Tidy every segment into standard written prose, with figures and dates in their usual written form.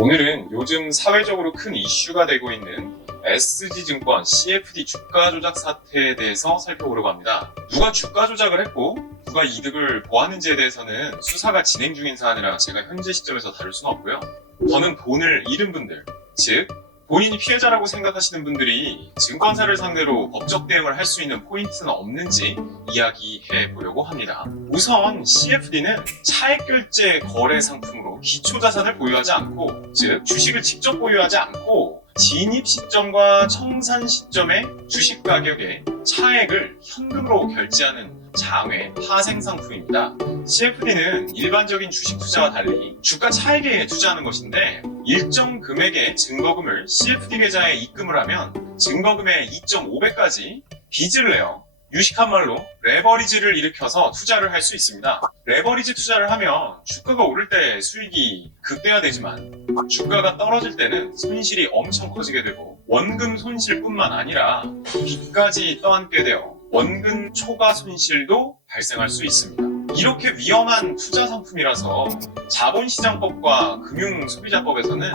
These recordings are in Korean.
오늘은 요즘 사회적으로 큰 이슈가 되고 있는 SG증권 CFD 주가 조작 사태에 대해서 살펴보려고 합니다. 누가 주가 조작을 했고 누가 이득을 보았는지에 대해서는 수사가 진행 중인 사안이라 제가 현재 시점에서 다룰 수는 없고요. 저는 돈을 잃은 분들, 즉 본인이 피해자라고 생각하시는 분들이 증권사를 상대로 법적 대응을 할 수 있는 포인트는 없는지 이야기해 보려고 합니다. 우선 CFD는 차액결제 거래 상품으로 기초자산을 보유하지 않고, 즉 주식을 직접 보유하지 않고 진입 시점과 청산 시점의 주식 가격의 차액을 현금으로 결제하는 장외 파생 상품입니다. CFD는 일반적인 주식 투자와 달리 주가 차익에 투자하는 것인데, 일정 금액의 증거금을 CFD 계좌에 입금을 하면 증거금의 2.5배까지 빚을 내어 유식한 말로 레버리지를 일으켜서 투자를 할 수 있습니다. 레버리지 투자를 하면 주가가 오를 때 수익이 극대화되지만 주가가 떨어질 때는 손실이 엄청 커지게 되고, 원금 손실뿐만 아니라 빚까지 떠안게 되어 원금 초과 손실도 발생할 수 있습니다. 이렇게 위험한 투자 상품이라서 자본시장법과 금융소비자법에서는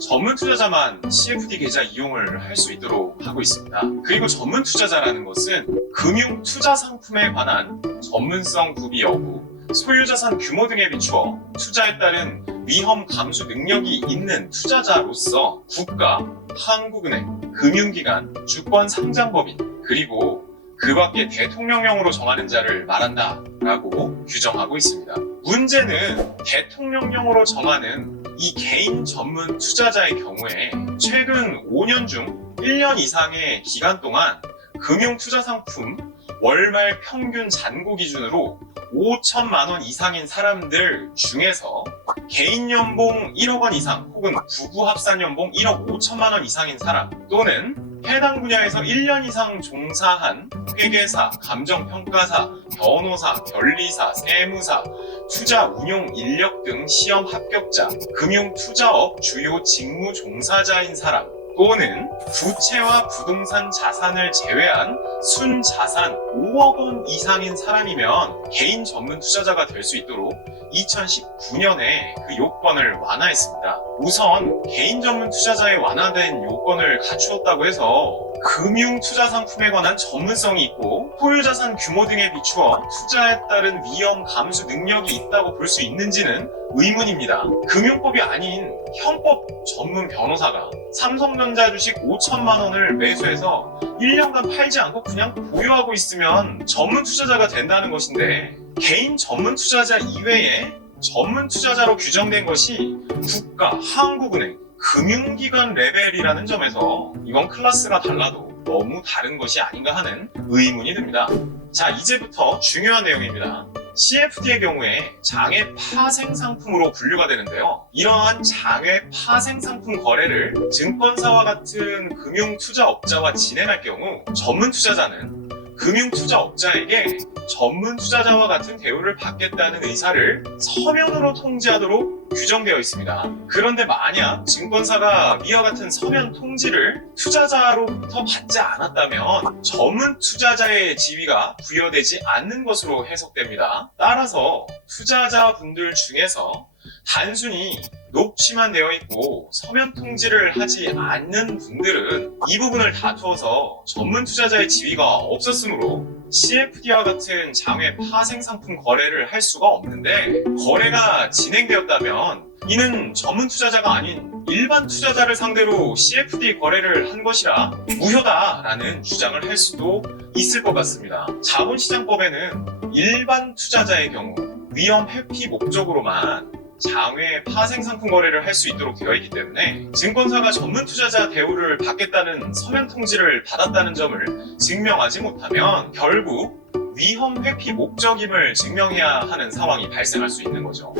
전문 투자자만 CFD 계좌 이용을 할 수 있도록 하고 있습니다. 그리고 전문 투자자라는 것은 금융 투자 상품에 관한 전문성 구비 여부, 소유자산 규모 등에 비추어 투자에 따른 위험 감수 능력이 있는 투자자로서 국가, 한국은행, 금융기관, 주권상장법인, 그리고 그 밖에 대통령령으로 정하는 자를 말한다 라고 규정하고 있습니다. 문제는 대통령령으로 정하는 이 개인 전문 투자자의 경우에 최근 5년 중 1년 이상의 기간 동안 금융 투자 상품 월말 평균 잔고 기준으로 5천만 원 이상인 사람들 중에서 개인 연봉 1억 원 이상 혹은 부부 합산 연봉 1억 5천만 원 이상인 사람, 또는 해당 분야에서 1년 이상 종사한 회계사, 감정평가사, 변호사, 변리사, 세무사, 투자 운용 인력 등 시험 합격자, 금융 투자업 주요 직무 종사자인 사람, 또는 부채와 부동산 자산을 제외한 순자산 5억 원 이상인 사람이면 개인 전문 투자자가 될 수 있도록 2019년에 그 요건을 완화했습니다. 우선 개인 전문 투자자의 완화된 요건을 갖추었다고 해서 금융 투자 상품에 관한 전문성이 있고 소유자산 규모 등에 비추어 투자에 따른 위험 감수 능력이 있다고 볼 수 있는지는 의문입니다. 금융법이 아닌 형법 전문 변호사가 삼성전자 주식 5천만 원을 매수해서 1년간 팔지 않고 그냥 보유하고 있으면 전문 투자자가 된다는 것인데, 개인 전문 투자자 이외에 전문 투자자로 규정된 것이 국가, 한국은행, 금융기관 레벨이라는 점에서 이건 클래스가 달라도 너무 다른 것이 아닌가 하는 의문이 듭니다. 자, 이제부터 중요한 내용입니다. CFD의 경우에 장외 파생 상품으로 분류가 되는데요. 이러한 장외 파생 상품 거래를 증권사와 같은 금융 투자업자와 진행할 경우 전문 투자자는 금융 투자업자에게 전문 투자자와 같은 대우를 받겠다는 의사를 서면으로 통지하도록 규정되어 있습니다. 그런데 만약 증권사가 이와 같은 서면 통지를 투자자로부터 받지 않았다면 전문 투자자의 지위가 부여되지 않는 것으로 해석됩니다. 따라서 투자자분들 중에서 단순히 녹취만 되어 있고 서면 통지를 하지 않는 분들은 이 부분을 다투어서 전문 투자자의 지위가 없었으므로 CFD와 같은 장외 파생 상품 거래를 할 수가 없는데, 거래가 진행되었다면 이는 전문 투자자가 아닌 일반 투자자를 상대로 CFD 거래를 한 것이라 무효다라는 주장을 할 수도 있을 것 같습니다. 자본시장법에는 일반 투자자의 경우 위험 회피 목적으로만 장외 파생 상품 거래를 할 수 있도록 되어 있기 때문에 증권사가 전문 투자자 대우를 받겠다는 서면 통지를 받았다는 점을 증명하지 못하면 결국 위험 회피 목적임을 증명해야 하는 상황이 발생할 수 있는 거죠.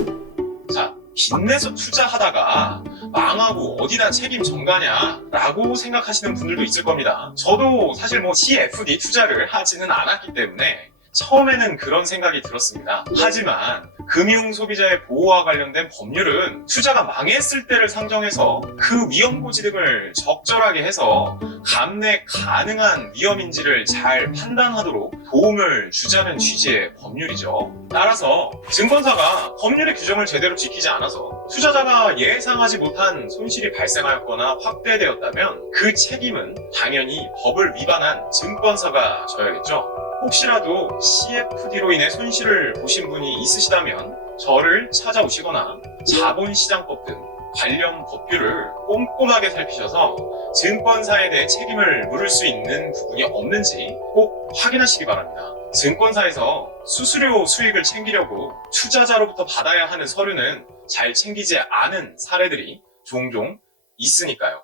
자, 빚내서 투자하다가 망하고 어디다 책임 전가냐 라고 생각하시는 분들도 있을 겁니다. 저도 사실 CFD 투자를 하지는 않았기 때문에 처음에는 그런 생각이 들었습니다. 하지만 금융 소비자의 보호와 관련된 법률은 투자가 망했을 때를 상정해서 그 위험 고지 등을 적절하게 해서 감내 가능한 위험인지를 잘 판단하도록 도움을 주자는 취지의 법률이죠. 따라서 증권사가 법률의 규정을 제대로 지키지 않아서 투자자가 예상하지 못한 손실이 발생하였거나 확대되었다면 그 책임은 당연히 법을 위반한 증권사가 져야겠죠. 혹시라도 CFD로 인해 손실을 보신 분이 있으시다면 저를 찾아오시거나 자본시장법 등 관련 법규를 꼼꼼하게 살피셔서 증권사에 대해 책임을 물을 수 있는 부분이 없는지 꼭 확인하시기 바랍니다. 증권사에서 수수료 수익을 챙기려고 투자자로부터 받아야 하는 서류는 잘 챙기지 않은 사례들이 종종 있으니까요.